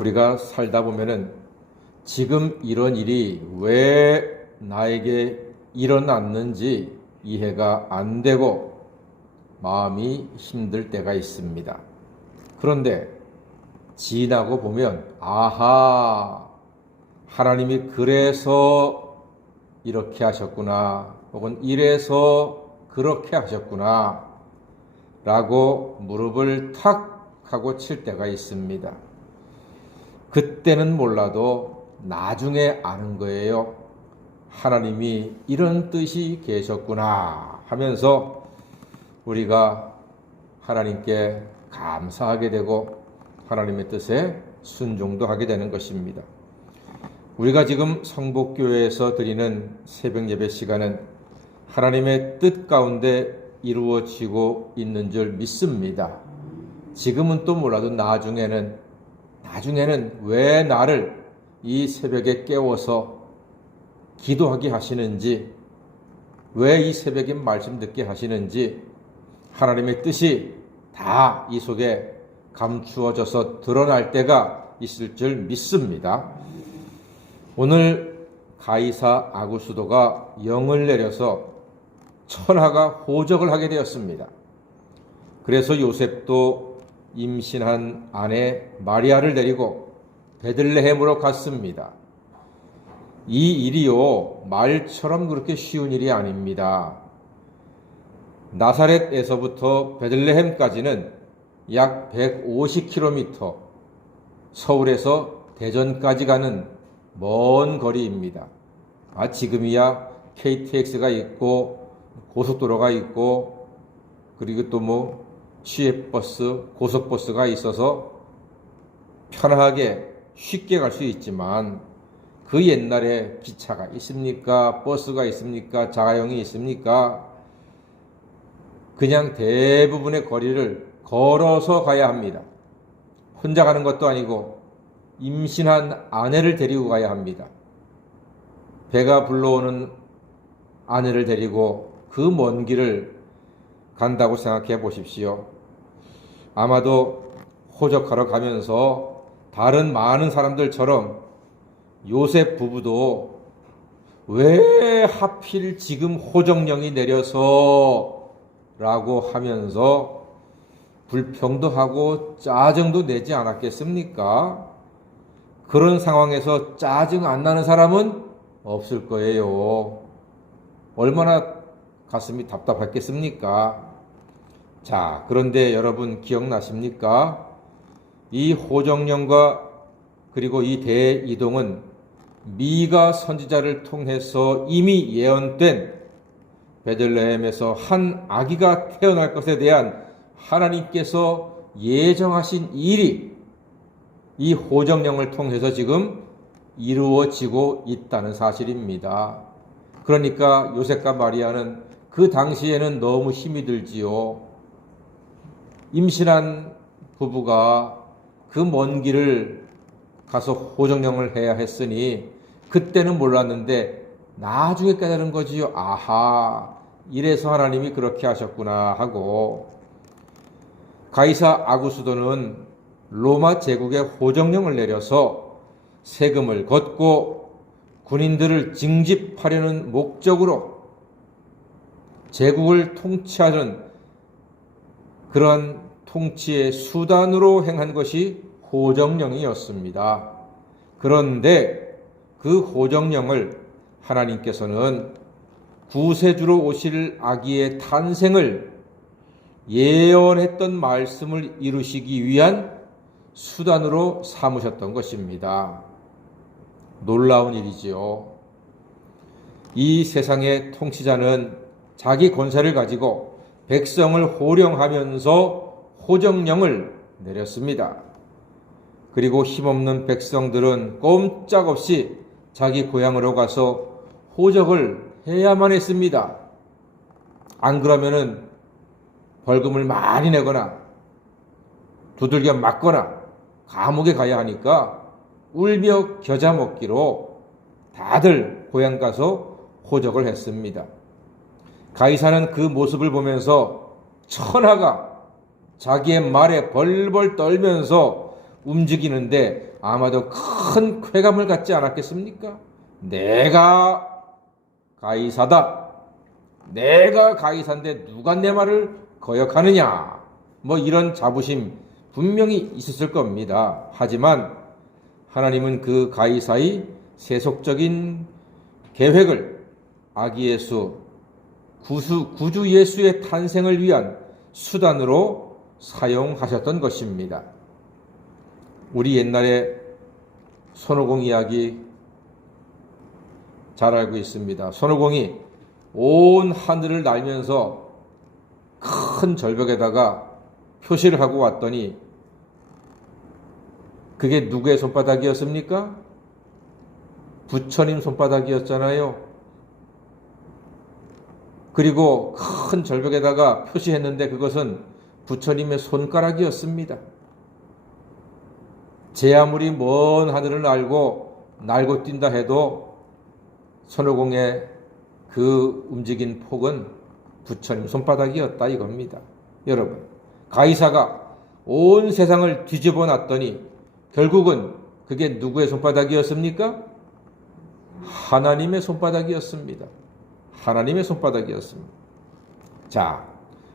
우리가 살다 보면은 지금 이런 일이 왜 나에게 일어났는지 이해가 안 되고 마음이 힘들 때가 있습니다. 그런데 지나고 보면 아하, 하나님이 그래서 이렇게 하셨구나, 혹은 이래서 그렇게 하셨구나 라고 무릎을 탁 하고 칠 때가 있습니다. 그때는 몰라도 나중에 아는 거예요. 하나님이 이런 뜻이 계셨구나 하면서 우리가 하나님께 감사하게 되고 하나님의 뜻에 순종도 하게 되는 것입니다. 우리가 지금 성복교회에서 드리는 새벽 예배 시간은 하나님의 뜻 가운데 이루어지고 있는 줄 믿습니다. 지금은 또 몰라도 나중에는 왜 나를 이 새벽에 깨워서 기도하게 하시는지, 왜 이 새벽에 말씀 듣게 하시는지 하나님의 뜻이 다 이 속에 감추어져서 드러날 때가 있을 줄 믿습니다. 오늘 가이사 아구수도가 영을 내려서 천하가 호적을 하게 되었습니다. 그래서 요셉도 임신한 아내 마리아를 데리고 베들레헴으로 갔습니다. 이 일이요, 말처럼 그렇게 쉬운 일이 아닙니다. 나사렛에서부터 베들레헴까지는 약 150km, 서울에서 대전까지 가는 먼 거리입니다. 지금이야 KTX가 있고 고속도로가 있고 그리고 또 시외버스, 고속버스가 있어서 편하게 쉽게 갈 수 있지만 그 옛날에 기차가 있습니까? 버스가 있습니까? 자가용이 있습니까? 그냥 대부분의 거리를 걸어서 가야 합니다. 혼자 가는 것도 아니고 임신한 아내를 데리고 가야 합니다. 배가 불러오는 아내를 데리고 그 먼 길을 간다고 생각해 보십시오. 아마도 호적하러 가면서 다른 많은 사람들처럼 요셉 부부도 왜 하필 지금 호적령이 내려서 라고 하면서 불평도 하고 짜증도 내지 않았겠습니까? 그런 상황에서 짜증 안 나는 사람은 없을 거예요. 얼마나 가슴이 답답했겠습니까? 자, 그런데 여러분 기억나십니까? 이 호정령과 그리고 이 대이동은 미가 선지자를 통해서 이미 예언된 베들레헴에서 한 아기가 태어날 것에 대한 하나님께서 예정하신 일이 이 호정령을 통해서 지금 이루어지고 있다는 사실입니다. 그러니까 요셉과 마리아는 그 당시에는 너무 힘이 들지요. 임신한 부부가 그 먼 길을 가서 호정령을 해야 했으니 그때는 몰랐는데 나중에 깨달은 거지요. 아하, 이래서 하나님이 그렇게 하셨구나 하고. 가이사 아구수도는 로마 제국의 호정령을 내려서 세금을 걷고 군인들을 징집하려는 목적으로 제국을 통치하는 그런 통치의 수단으로 행한 것이 호정령이었습니다. 그런데 그 호정령을 하나님께서는 구세주로 오실 아기의 탄생을 예언했던 말씀을 이루시기 위한 수단으로 삼으셨던 것입니다. 놀라운 일이지요. 이 세상의 통치자는 자기 권세를 가지고 백성을 호령하면서 호정령을 내렸습니다. 그리고 힘없는 백성들은 꼼짝없이 자기 고향으로 가서 호적을 해야만 했습니다. 안 그러면은 벌금을 많이 내거나 두들겨 맞거나 감옥에 가야 하니까 울며 겨자 먹기로 다들 고향 가서 호적을 했습니다. 가이사는 그 모습을 보면서 천하가 자기의 말에 벌벌 떨면서 움직이는데 아마도 큰 쾌감을 갖지 않았겠습니까? 내가 가이사다. 내가 가이사인데 누가 내 말을 거역하느냐. 뭐 이런 자부심 분명히 있었을 겁니다. 하지만 하나님은 그 가이사의 세속적인 계획을 아기 예수, 구주 예수의 탄생을 위한 수단으로 사용하셨던 것입니다. 우리 옛날에 손오공 이야기 잘 알고 있습니다. 손오공이 온 하늘을 날면서 큰 절벽에다가 표시를 하고 왔더니 그게 누구의 손바닥이었습니까? 부처님 손바닥이었잖아요. 그리고 큰 절벽에다가 표시했는데 그것은 부처님의 손가락이었습니다. 제 아무리 먼 하늘을 날고 뛴다 해도 손오공의 그 움직인 폭은 부처님 손바닥이었다 이겁니다. 여러분, 가이사가 온 세상을 뒤집어 놨더니 결국은 그게 누구의 손바닥이었습니까? 하나님의 손바닥이었습니다. 하나님의 손바닥이었습니다. 자,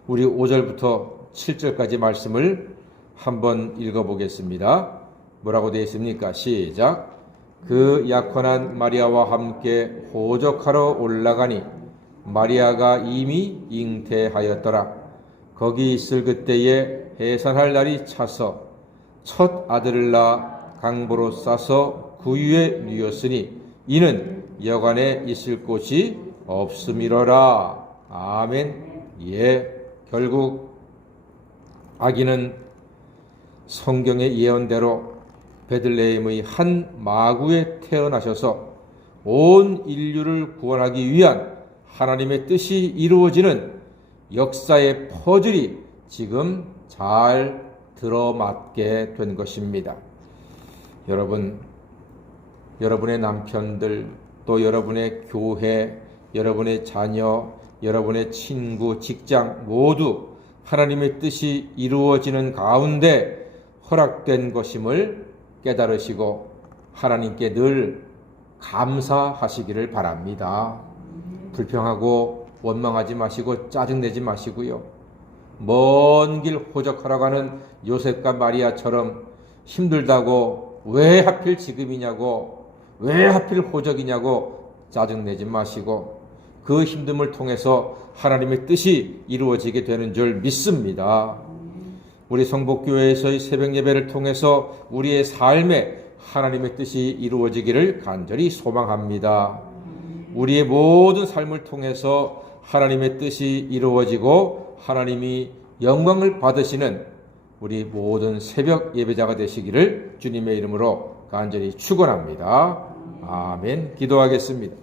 우리 5절부터 7절까지 말씀을 한번 읽어보겠습니다. 뭐라고 되어 있습니까? 시작. 그 약혼한 마리아와 함께 호적하러 올라가니 마리아가 이미 잉태하였더라. 거기 있을 그때에 해산할 날이 차서 첫 아들을 낳아 강보로 싸서 구유에 누였으니 이는 여관에 있을 곳이 없음이로라. 아멘. 예, 결국 아기는 성경의 예언대로 베들레헴의 한 마구에 태어나셔서 온 인류를 구원하기 위한 하나님의 뜻이 이루어지는 역사의 퍼즐이 지금 잘 들어맞게 된 것입니다. 여러분, 여러분의 남편들, 또 여러분의 교회, 여러분의 자녀, 여러분의 친구, 직장 모두 하나님의 뜻이 이루어지는 가운데 허락된 것임을 깨달으시고 하나님께 늘 감사하시기를 바랍니다. 불평하고 원망하지 마시고 짜증내지 마시고요. 먼 길 호적하러 가는 요셉과 마리아처럼 힘들다고 왜 하필 지금이냐고 왜 하필 호적이냐고 짜증내지 마시고 그 힘듦을 통해서 하나님의 뜻이 이루어지게 되는 줄 믿습니다. 우리 성복교회에서의 새벽 예배를 통해서 우리의 삶에 하나님의 뜻이 이루어지기를 간절히 소망합니다. 우리의 모든 삶을 통해서 하나님의 뜻이 이루어지고 하나님이 영광을 받으시는 우리 모든 새벽 예배자가 되시기를 주님의 이름으로 간절히 축원합니다. 아멘. 기도하겠습니다.